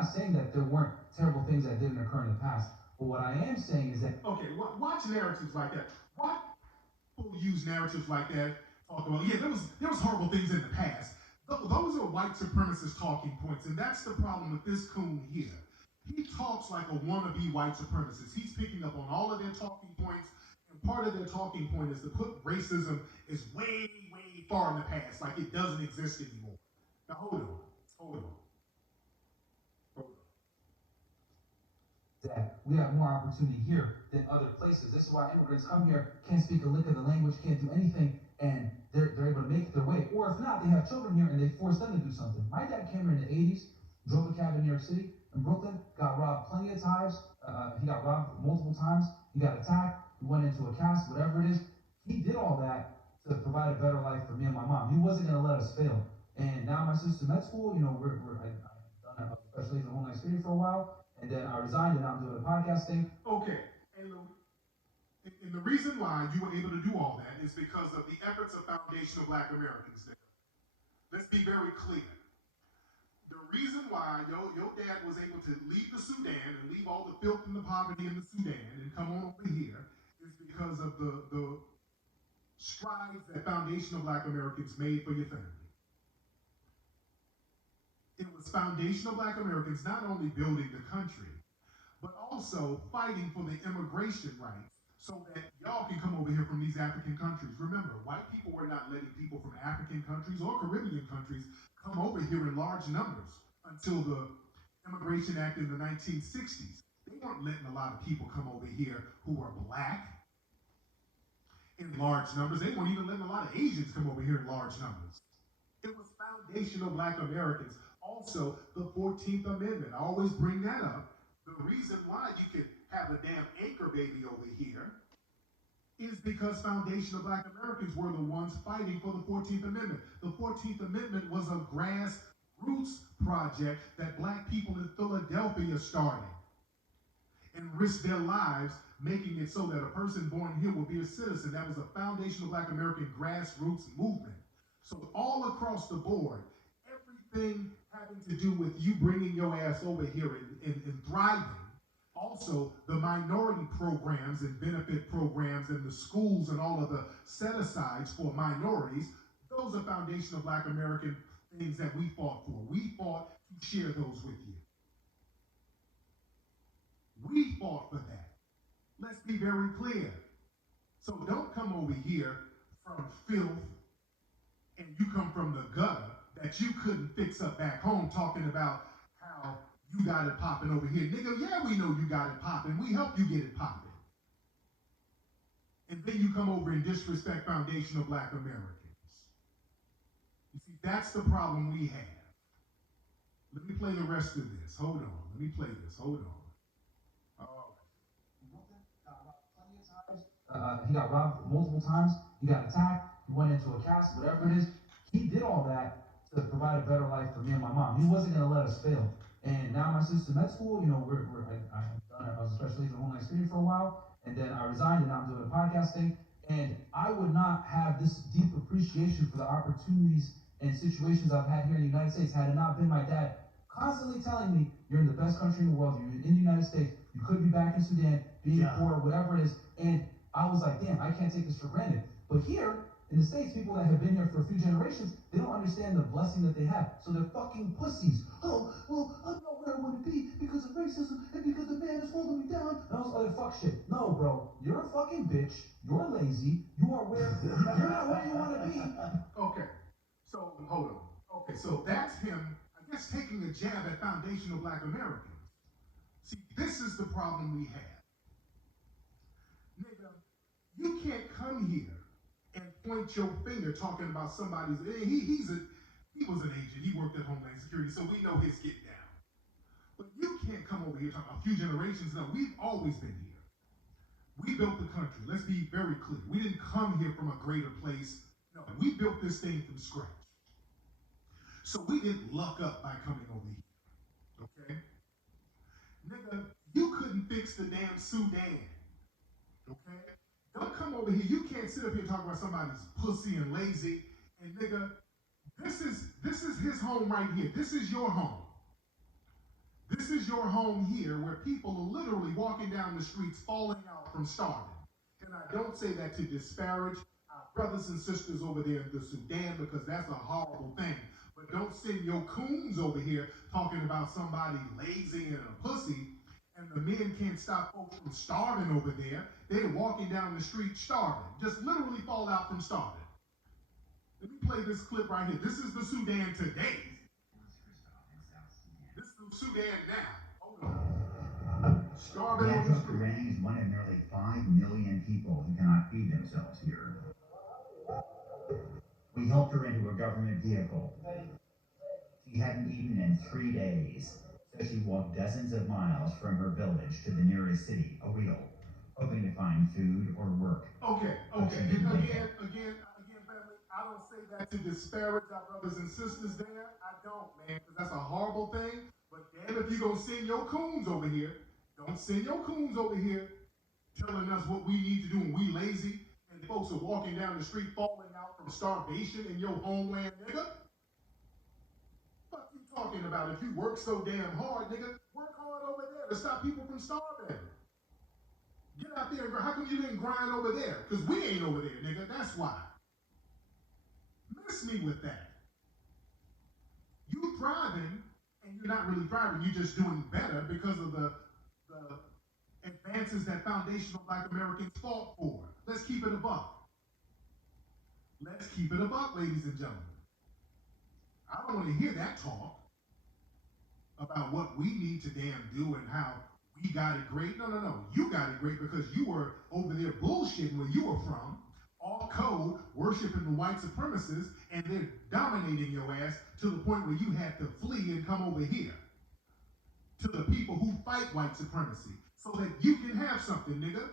not saying that there weren't terrible things that didn't occur in the past. But what I am saying is that... Okay, watch narratives like that. Why people use narratives like that? Talk about, yeah, there was horrible things in the past. Those are white supremacist talking points, and that's the problem with this coon here. He talks like a wannabe white supremacist. He's picking up on all of their talking points, and part of their talking point is to put racism is way, way far in the past, like it doesn't exist anymore. Now, hold on. That we have more opportunity here than other places. This is why immigrants come here, can't speak a lick of the language, can't do anything, and they're able to make it their way. Or if not, they have children here and they force them to do something. My dad came here in the 80s, drove a cab in New York City, in Brooklyn, got robbed plenty of times. He got robbed multiple times. He got attacked. He went into a cast, whatever it is. He did all that to provide a better life for me and my mom. He wasn't going to let us fail. And now my sister's in med school. You know, I've done a special ed in Homeland Security for a while. And then I resigned, and now I'm doing a podcast thing. Okay, and the reason why you were able to do all that is because of the efforts of foundational Black Americans there. Let's be very clear. The reason why your dad was able to leave the Sudan and leave all the filth and the poverty in the Sudan and come on over here is because of the strides that foundational Black Americans made for your family. It was foundational Black Americans not only building the country, but also fighting for the immigration rights so that y'all can come over here from these African countries. Remember, white people were not letting people from African countries or Caribbean countries come over here in large numbers until the Immigration Act in the 1960s. They weren't letting a lot of people come over here who were Black in large numbers. They weren't even letting a lot of Asians come over here in large numbers. It was foundational Black Americans. Also, the 14th Amendment, I always bring that up. The reason why you can have a damn anchor baby over here is because foundational Black Americans were the ones fighting for the 14th Amendment. The 14th Amendment was a grassroots project that Black people in Philadelphia started and risked their lives making it so that a person born here will be a citizen. That was a foundational Black American grassroots movement. So all across the board, everything having to do with you bringing your ass over here and thriving. Also, the minority programs and benefit programs and the schools and all of the set-asides for minorities, those are foundational Black American things that we fought for. We fought to share those with you. We fought for that. Let's be very clear. So don't come over here from filth and you come from the gutter that you couldn't fix up back home talking about how you got it popping over here. Nigga, yeah, we know you got it popping. We help you get it popping. And then you come over and disrespect foundational Black Americans. You see, that's the problem we have. Let me play the rest of this. Hold on. Let me play this. Hold on. He got robbed multiple times. He got attacked. He went into a cast, whatever it is. He did all that to provide a better life for me and my mom. He wasn't going to let us fail. And now my sister's in med school. You know, I was a special agent in Homeland Security for a while, and then I resigned, and now I'm doing a podcast thing. And I would not have this deep appreciation for the opportunities and situations I've had here in the United States had it not been my dad constantly telling me, you're in the best country in the world, you're in the United States, you could be back in Sudan, being poor, whatever it is. And I was like, damn, I can't take this for granted. But here, in the States, people that have been here for a few generations, they don't understand the blessing that they have. So they're fucking pussies. Oh, well, I'm not where I want to be because of racism and because the man is holding me down and all this other fuck shit. No, bro, you're a fucking bitch. You're lazy. You are where, you're not where you want to be. Okay, so hold on. Okay, so that's him, I guess, taking a jab at foundational Black Americans. See, this is the problem we have. Nigga, you can't come here and point your finger talking about somebody's, he was an agent, he worked at Homeland Security, so we know his get down. But you can't come over here talking about a few generations. No, we've always been here. We built the country. Let's be very clear. We didn't come here from a greater place. No, we built this thing from scratch. So we didn't luck up by coming over here, okay? Nigga, you couldn't fix the damn Sudan, okay? Don't come over here. You can't sit up here and talk about somebody's pussy and lazy. And nigga, this is his home right here. This is your home. This is your home here where people are literally walking down the streets falling out from starving. And I don't say that to disparage our brothers and sisters over there in the Sudan, because that's a horrible thing. But don't send your coons over here talking about somebody lazy and a pussy, and the men can't stop folks from starving over there. They're walking down the street starving, just literally fall out from starving. Let me play this clip right here. This is the Sudan today. This is the Sudan now. Hold on. Starving The on the abject street. array is one of nearly 5 million people who cannot feed themselves here. We helped her into a government vehicle. She hadn't eaten in 3 days, so she walked dozens of miles from her village to the nearest city, a wheel, hoping to find food or work. Okay. And again, family, I don't say that to disparage our brothers and sisters there. I don't, man, because that's a horrible thing. But damn, if you're going to send your coons over here, don't send your coons over here telling us what we need to do and we lazy, and folks are walking down the street falling out from starvation in your homeland, nigga. What you talking about? If you work so damn hard, nigga, work hard over there to stop people from starving. Get out there and grind. How come you didn't grind over there? Because we ain't over there, nigga. That's why. Miss me with that. You thriving, and you're not really thriving. You're just doing better because of the advances that foundational Black Americans fought for. Let's keep it a buck. Let's keep it a buck, ladies and gentlemen. I don't want to hear that talk about what we need to damn do and how we got it great. No. You got it great because you were over there bullshitting where you were from, all code, worshiping the white supremacists, and they're dominating your ass to the point where you had to flee and come over here to the people who fight white supremacy so that you can have something, nigga.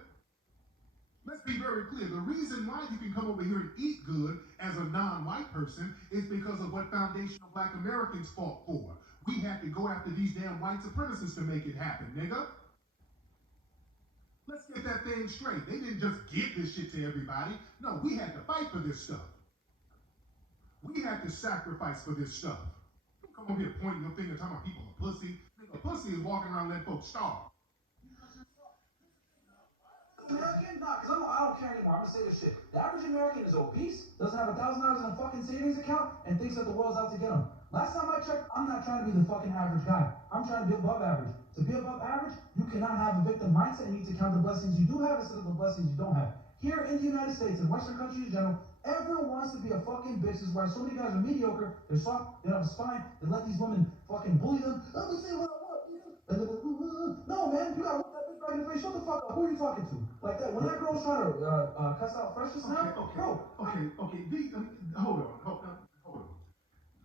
Let's be very clear. The reason why you can come over here and eat good as a non-white person is because of what foundational Black Americans fought for. We had to go after these damn white supremacists to make it happen, nigga. Let's get that thing straight. They didn't just give this shit to everybody. No, we had to fight for this stuff. We had to sacrifice for this stuff. Don't come over here pointing your finger talking about people are pussy. Nigga, pussy is walking around letting folks starve. American? Nah, because I don't care anymore. I'm gonna say this shit. The average American is obese, doesn't have $1,000 in a fucking savings account, and thinks that the world's out to get him. Last time I checked, I'm not trying to be the fucking average guy. I'm trying to be above average. To be above average, you cannot have a victim mindset. You need to count the blessings you do have instead of the blessings you don't have. Here in the United States and Western countries in general, everyone wants to be a fucking bitch. This is why so many guys are mediocre. They're soft. They don't have a spine. They let these women fucking bully them. Let me say what I want. No, man, you gotta look that bitch back in the face. Shut the fuck up. Who are you talking to? Like that. When that girl was trying to cuss out Fresh just now, bro. Okay. Hold on.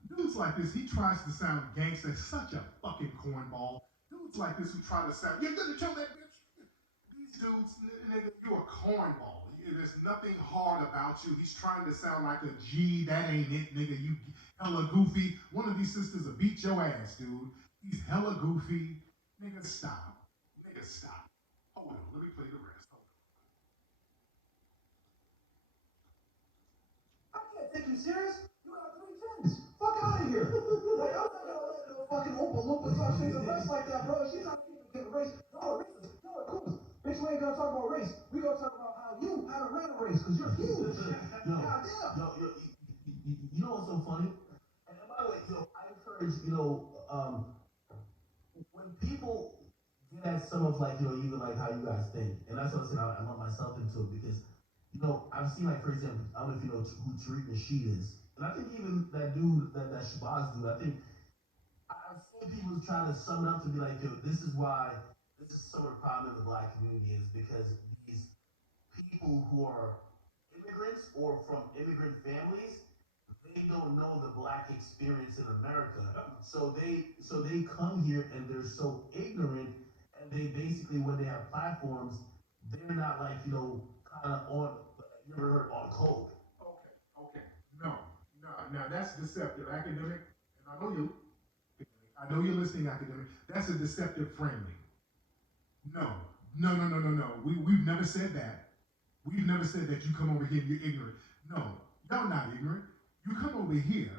Dudes like this, he tries to sound gangster, such a fucking cornball. Dudes like this who try to sound, you're gonna kill that bitch? These dudes, nigga, you're a cornball. There's nothing hard about you. He's trying to sound like a G. That ain't it, nigga. You hella goofy. One of these sisters will beat your ass, dude. He's hella goofy. Nigga, stop. Hold on, let me play the rest. I can't take you serious. You got 3 tens. Fuck out of here. Like, I'm not gonna let no fucking Oompa Loompa talk shit to race like that, bro. She's not keeping race. Y'all are racist. Y'all are cool. Bitch, we ain't gonna talk about race. We gonna talk about how you haven't ran a race, because you're huge. Yo, you know what's so funny? And by the way, I encourage, when people get at some of even like how you guys think, and that's what I said, I lump myself into it because, I've seen like, for example, I don't know if you know who Tariq is, and I think even that dude, that Shabazz dude, I think I've seen people try to sum it up to be like, this is some of the problem in the Black community is because these people who are immigrants or from immigrant families, they don't know the Black experience in America. So they come here and they're so ignorant, and they basically, when they have platforms, they're not kind of on, you ever heard on code. Okay. No. Now that's deceptive, academic. And I know you're listening, academic. That's a deceptive framing. No. We've never said that. We've never said that you come over here and you're ignorant. No, y'all not ignorant. You come over here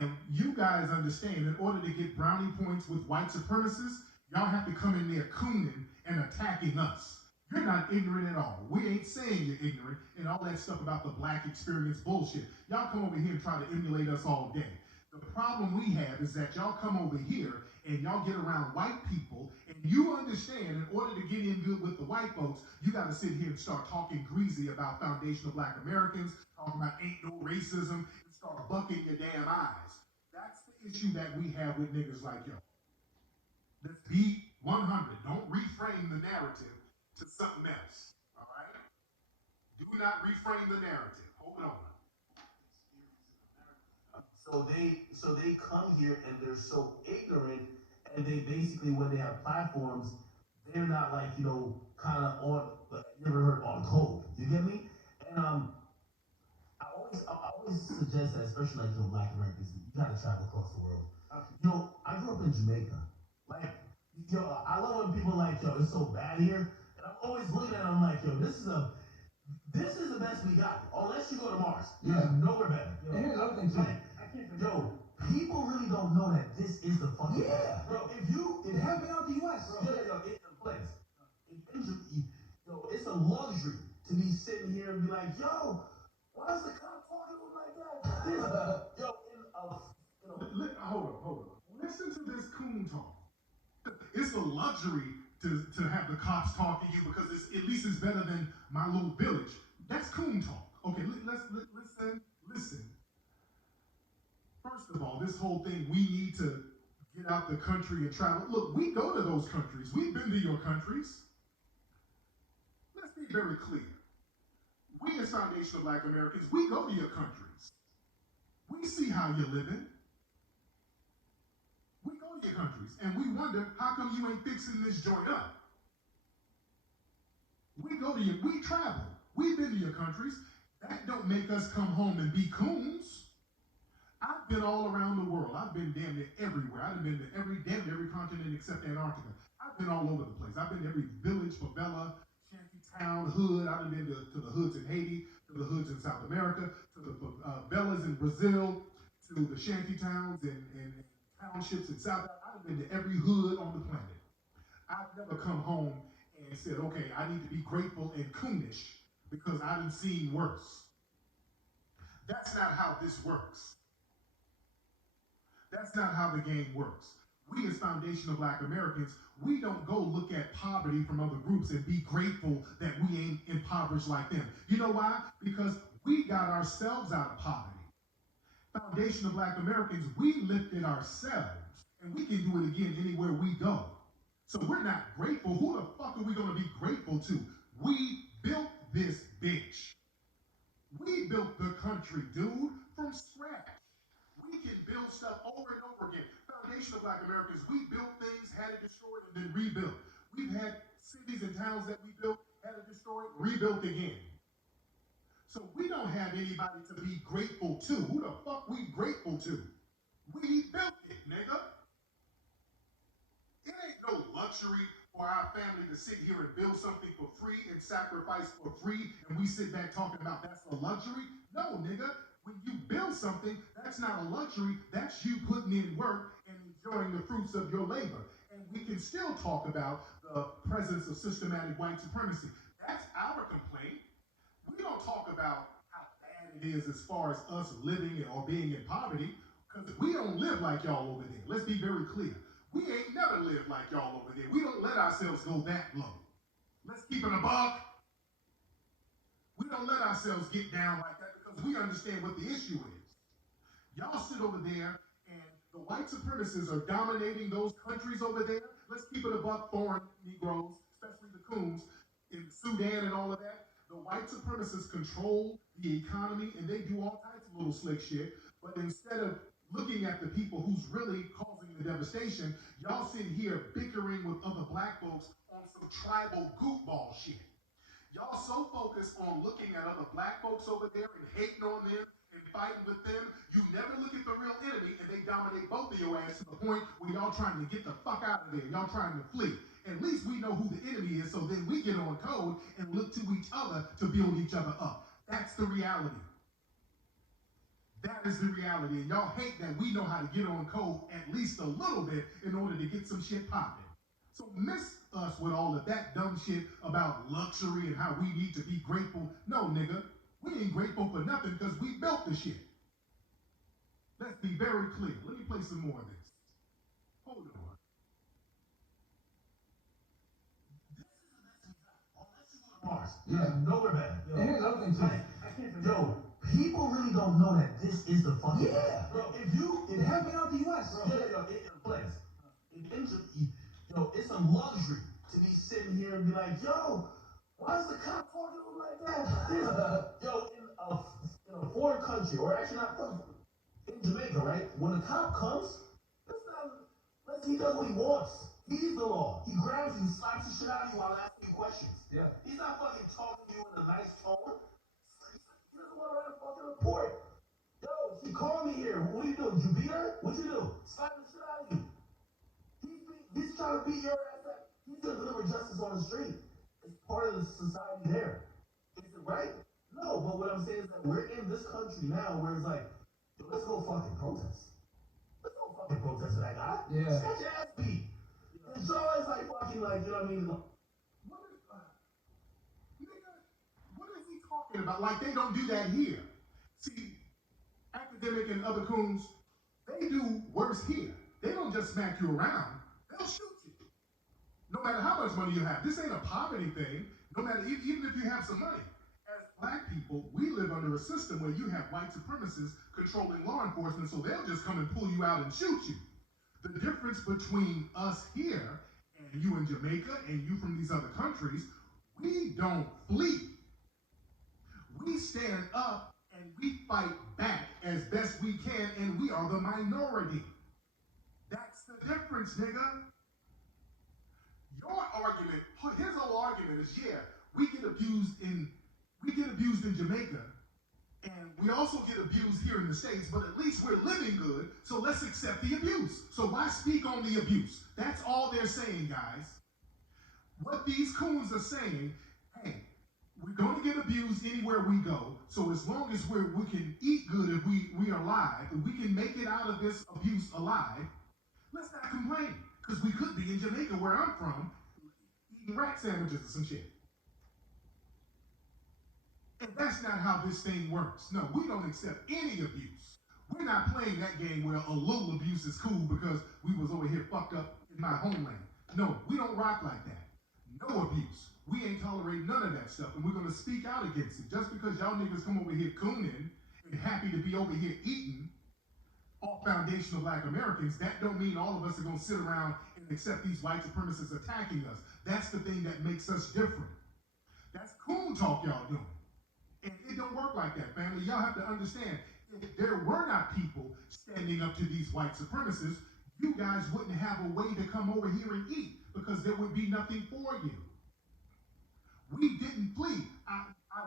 and you guys understand in order to get brownie points with white supremacists, y'all have to come in there cooning and attacking us. You're not ignorant at all. We ain't saying you're ignorant and all that stuff about the black experience bullshit. Y'all come over here and try to emulate us all day. The problem we have is that y'all come over here and y'all get around white people and you understand in order to get in good with the white folks, you got to sit here and start talking greasy about foundational black Americans, talking about ain't no racism, and start bucking your damn eyes. That's the issue that we have with niggas like y'all. Let's be 100. Don't reframe the narrative to something else. All right? Do not reframe the narrative. Hold on. So they come here and they're so ignorant, and they basically, when they have platforms, they're not like, kind of on, like, you ever heard on code. You get me? And I always suggest that, especially like Black Americans, you gotta travel across the world. I grew up in Jamaica. Like, I love when people like, it's so bad here, and I'm always looking at them like, this is the best we got. Unless you go to Mars, nowhere better. And here's the other thing too. People really don't know that this is the fucking best. Bro, It happened out the U.S. It's a luxury to be sitting here and be like, why is the cop talking to him like that? Hold on. Listen to this coon talk. It's a luxury to have the cops talk to you because at least it's better than my little village. That's coon talk. Okay, listen. First of all, this whole thing, we need to get out the country and travel. Look, we go to those countries. We've been to your countries. Let's be very clear. We as foundational Black Americans, we go to your countries. We see how you're living. We go to your countries, and we wonder, how come you ain't fixing this joint up? We travel. We've been to your countries. That don't make us come home and be coons. I've been all around the world. I've been damn near everywhere. I've been to every continent except Antarctica. I've been all over the place. I've been to every village, favela, shanty town, hood. I've been to the hoods in Haiti, to the hoods in South America, to the favelas in Brazil, to the shanty towns and townships in South Africa. I've been to every hood on the planet. I've never come home and said, okay, I need to be grateful and coonish because I done seen worse. That's not how this works. That's not how the game works. We as foundational Black Americans, we don't go look at poverty from other groups and be grateful that we ain't impoverished like them. You know why? Because we got ourselves out of poverty. Foundational Black Americans, we lifted ourselves, and we can do it again anywhere we go. So we're not grateful. Who the fuck are we going to be grateful to? We built this bitch. We built the country, dude, from scratch. We can build stuff over and over again. Foundational Black Americans, we built things, had it destroyed, and then rebuilt. We've had cities and towns that we built, had it destroyed, rebuilt again. So we don't have anybody to be grateful to. Who the fuck we grateful to? We built it, nigga. It ain't no luxury for our family to sit here and build something for free and sacrifice for free, and we sit back talking about that's a luxury. No, nigga. When you build something, that's not a luxury. That's you putting in work and enjoying the fruits of your labor. And we can still talk about the presence of systematic white supremacy. That's our complaint. We don't talk about how bad it is as far as us living or being in poverty, because we don't live like y'all over there. Let's be very clear. We ain't never lived like y'all over there. We don't let ourselves go that low. Let's keep it a buck. We don't let ourselves get down like that because we understand what the issue is. Y'all sit over there and the white supremacists are dominating those countries over there. Let's keep it a buck, foreign Negroes, especially the coons in Sudan and all of that. The white supremacists control the economy and they do all types of little slick shit. But instead of looking at the people who's really causing the devastation, y'all sit here bickering with other Black folks on some tribal goofball shit. Y'all so focused on looking at other Black folks over there and hating on them and fighting with them, you never look at the real enemy and they dominate both of your ass to the point where y'all trying to get the fuck out of there. Y'all trying to flee. At least we know who the enemy is, so then we get on code and look to each other to build each other up. That's the reality. That is the reality. And y'all hate that we know how to get on code at least a little bit in order to get some shit popping. So miss us with all of that dumb shit about luxury and how we need to be grateful. No, nigga, we ain't grateful for nothing because we built the shit. Let's be very clear. Let me play some more of this. Hold on. Mars. Yeah, nowhere better. And here's the other thing too. Yo, people really don't know that this is the fucking. Yeah. Bro, if you It happened out the U.S. Bro, yo, it's a luxury to be sitting here and be like, yo, why is the cop talking to him like that? Yo, in a foreign country, or actually not foreign, in Jamaica, right? When a cop comes, he does what he wants. He's the law. He grabs you, slaps the shit out of you while asking you questions. Yeah. He's not fucking talking to you in a nice tone. He doesn't want to write a fucking report. Yo, she called me here. What are you doing? You beat her? What'd you do? Slap the shit out of you. He's trying to beat your ass up. He's gonna deliver justice on the street. It's part of the society there. Is it right? No, but what I'm saying is that we're in this country now where it's like, yo, let's go fucking protest. Let's go fucking protest for that guy. Yeah. Just got your ass beat. It's always like fucking like, you know what I mean? What is he talking about? Like they don't do that here. See, academic and other coons, they do worse here. They don't just smack you around, they'll shoot you. No matter how much money you have. This ain't a poverty thing. No matter, even if you have some money. As black people, we live under a system where you have white supremacists controlling law enforcement, so they'll just come and pull you out and shoot you. The difference between us here and you in Jamaica and you from these other countries, we don't flee. We stand up and we fight back as best we can, and we are the minority. That's the difference, nigga. Your argument, his whole argument is, yeah, we get abused in Jamaica, and we also get abused here in the States, but at least we're living good, so let's accept the abuse. So why speak on the abuse? That's all they're saying, guys. What these coons are saying, hey, we're going to get abused anywhere we go, so as long as we can eat good if we are alive, if we can make it out of this abuse alive, let's not complain, because we could be in Jamaica, where I'm from, eating rat sandwiches or some shit. And that's not how this thing works. No, we don't accept any abuse. We're not playing that game where a little abuse is cool because we was over here fucked up in my homeland. No, we don't rock like that. No abuse. We ain't tolerate none of that stuff, and we're going to speak out against it. Just because y'all niggas come over here cooning and happy to be over here eating all foundational black Americans, that don't mean all of us are going to sit around and accept these white supremacists attacking us. That's the thing that makes us different. That's coon talk y'all doing. And it don't work like that, family. Y'all have to understand, if there were not people standing up to these white supremacists, you guys wouldn't have a way to come over here and eat because there would be nothing for you. We didn't flee. I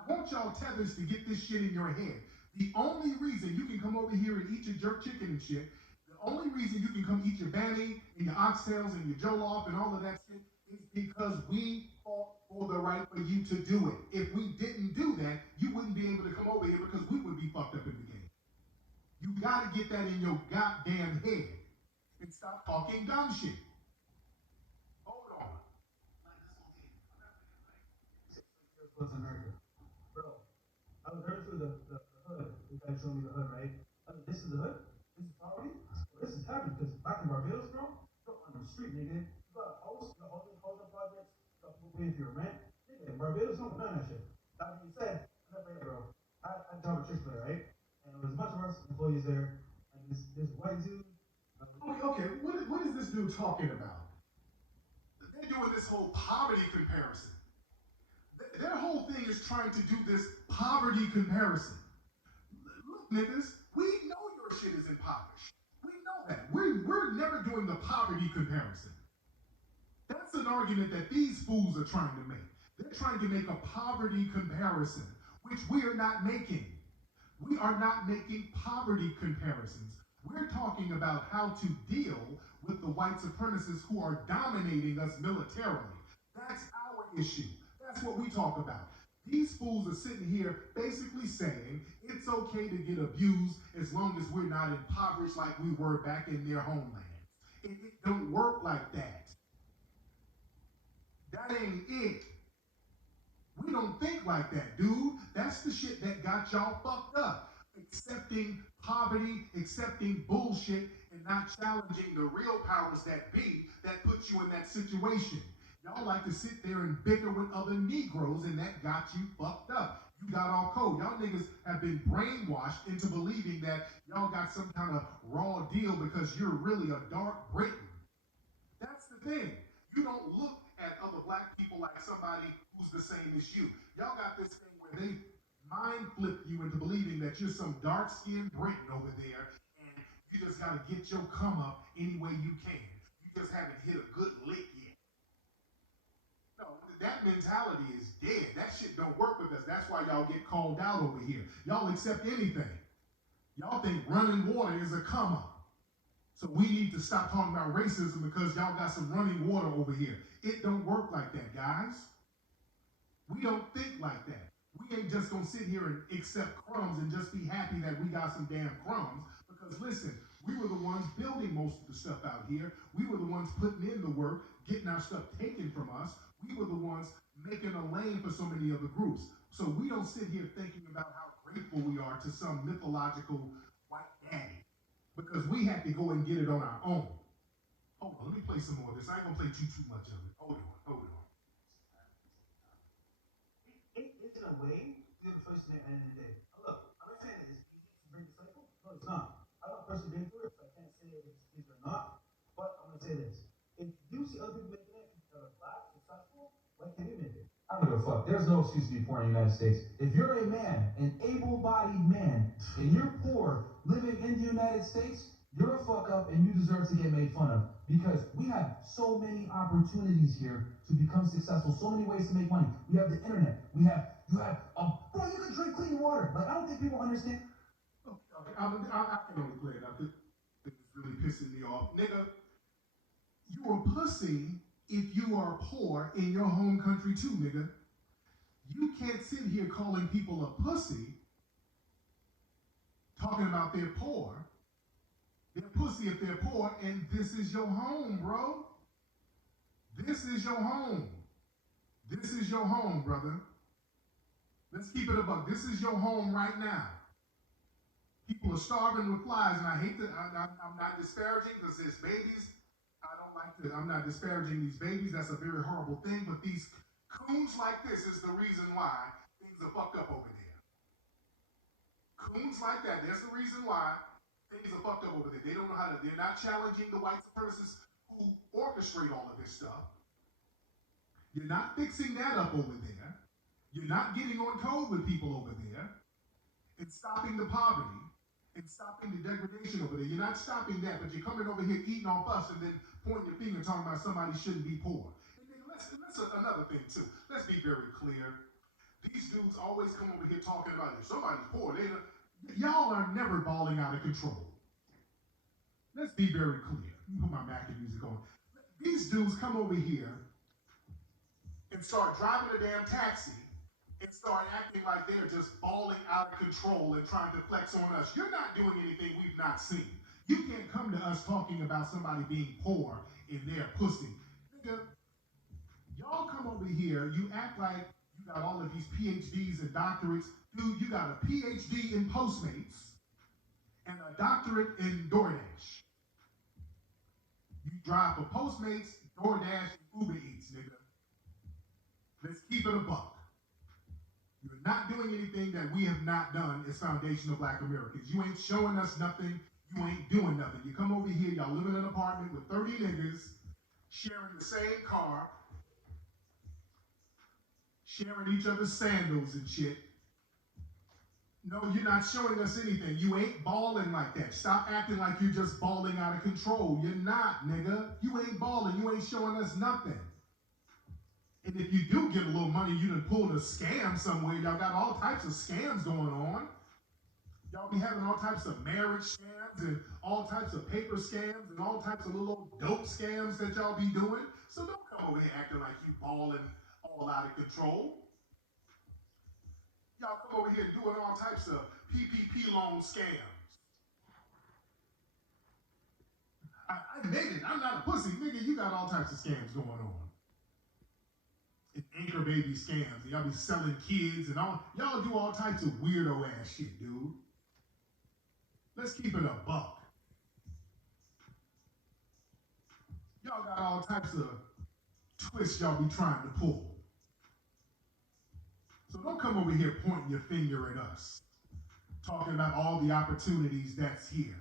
want y'all tethers to get this shit in your head. The only reason you can come over here and eat your jerk chicken and shit, the only reason you can come eat your banny and your oxtails and your jollof and all of that shit is because we fought for the right for you to do it. If we didn't do that, you wouldn't be able to come over here because we would be fucked up in the game. You gotta get that in your goddamn head and stop talking dumb shit. Hold on. What's America? Bro, I was going through the hood. You guys showed me the hood, right? This is the hood? This is poverty? This is heaven, because back in Barbados, bro, on the street, nigga, you got hosts, you got all these housing projects, you got people paying for your rent. Nigga, in Barbados, don't none of that shit. That being said, bro, I job a church player, right? And there was a bunch of us employees there, and this white dude. Okay, what is this dude talking about? They're doing this whole poverty comparison. Their whole thing is trying to do this poverty comparison. Look, niggas, we know your shit is impoverished. We know that. We're never doing the poverty comparison. That's an argument that these fools are trying to make. They're trying to make a poverty comparison, which we are not making. We are not making poverty comparisons. We're talking about how to deal with the white supremacists who are dominating us militarily. That's our issue. That's what we talk about. These fools are sitting here basically saying it's okay to get abused as long as we're not impoverished like we were back in their homelands. It don't work like that. ain't it. We don't think like that, dude. That's the shit that got y'all fucked up. Accepting poverty, accepting bullshit, and not challenging the real powers that be that put you in that situation. Y'all like to sit there and bicker with other Negroes, and that got you fucked up. You got all cold. Y'all niggas have been brainwashed into believing that y'all got some kind of raw deal because you're really a dark Briton. That's the thing. You don't look at other black people like somebody who's the same as you. Y'all got this thing where they mind flip you into believing that you're some dark-skinned Briton over there, and you just got to get your come up any way you can. You just haven't hit a good lick yet. No, that mentality is dead. That shit don't work with us. That's why y'all get called out over here. Y'all accept anything. Y'all think running water is a come up. So we need to stop talking about racism because y'all got some running water over here. It don't work like that, guys. We don't think like that. We ain't just gonna sit here and accept crumbs and just be happy that we got some damn crumbs. Because listen, we were the ones building most of the stuff out here. We were the ones putting in the work, getting our stuff taken from us. We were the ones making a lane for so many other groups. So we don't sit here thinking about how grateful we are to some mythological white daddy. Because we have to go and get it on our own. Hold on, let me play some more of this. I ain't gonna play too much of it. Hold on. It's in a way, you're the first man at the end of the day. Look, I'm not saying that it's easy to bring disciple. No, it's not. I'm not personally been through it, so I can't say if it's easy or not. But I'm gonna say this. If you see other people making it that are black, successful, why can't you make it? I don't give a fuck. There's no excuse to be poor in the United States. If you're a man, an able-bodied man, and you're poor living in the United States, you're a fuck up and you deserve to get made fun of. Because we have so many opportunities here to become successful, so many ways to make money. We have the internet. You can drink clean water. Like, I don't think people understand. Okay, I can only play it. I think it's really pissing me off. Nigga, you're a pussy if you are poor in your home country too, nigga. You can't sit here calling people a pussy, talking about they're poor. They're pussy if they're poor, and this is your home, bro. This is your home. This is your home, brother. Let's keep it a buck. This is your home right now. People are starving with flies, and I hate that. I'm not disparaging because there's babies. I'm not disparaging these babies. That's a very horrible thing, but these coons like this is the reason why things are fucked up over there. Coons like that, that's the reason why things are fucked up over there. They don't know how to, they're not challenging the white supremacists who orchestrate all of this stuff. You're not fixing that up over there. You're not getting on code with people over there and stopping the poverty and stopping the degradation over there. You're not stopping that, but you're coming over here eating off us and then pointing your finger talking about somebody shouldn't be poor. And then let's another thing too. Let's be very clear. These dudes always come over here talking about if somebody's poor. Y'all are never balling out of control. Let's be very clear. Put my Mackie music on. These dudes come over here and start driving a damn taxi and start acting like they're just balling out of control and trying to flex on us. You're not doing anything we've not seen. You can't come to us talking about somebody being poor in their pussy. Nigga, y'all come over here, you act like you got all of these PhDs and doctorates. Dude, you got a PhD in Postmates and a doctorate in DoorDash. You drive for Postmates, DoorDash, and Uber Eats, nigga. Let's keep it a buck. You're not doing anything that we have not done as foundational black Americans. You ain't showing us nothing. You ain't doing nothing. You come over here, y'all live in an apartment with 30 niggas, sharing the same car, sharing each other's sandals and shit. No, you're not showing us anything. You ain't balling like that. Stop acting like you're just balling out of control. You're not, nigga. You ain't balling. You ain't showing us nothing. And if you do get a little money, you done pulled a scam somewhere. Y'all got all types of scams going on. Y'all be having all types of marriage scams and all types of paper scams and all types of little dope scams that y'all be doing. So don't come over here acting like you balling all out of control. Y'all come over here doing all types of PPP loan scams. I made it. I'm not a pussy. Nigga, you got all types of scams going on. and anchor baby scams. And y'all be selling kids and all. Y'all do all types of weirdo ass shit, dude. Let's keep it a buck. Y'all got all types of twists y'all be trying to pull. So don't come over here pointing your finger at us, talking about all the opportunities that's here.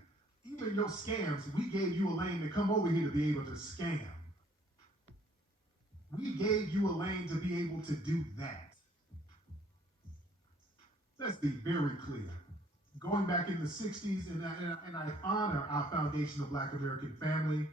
Even your scams, we gave you a lane to come over here to be able to scam. We gave you a lane to be able to do that. Let's be very clear. Going back in the 60s, and I honor our foundational Black American family,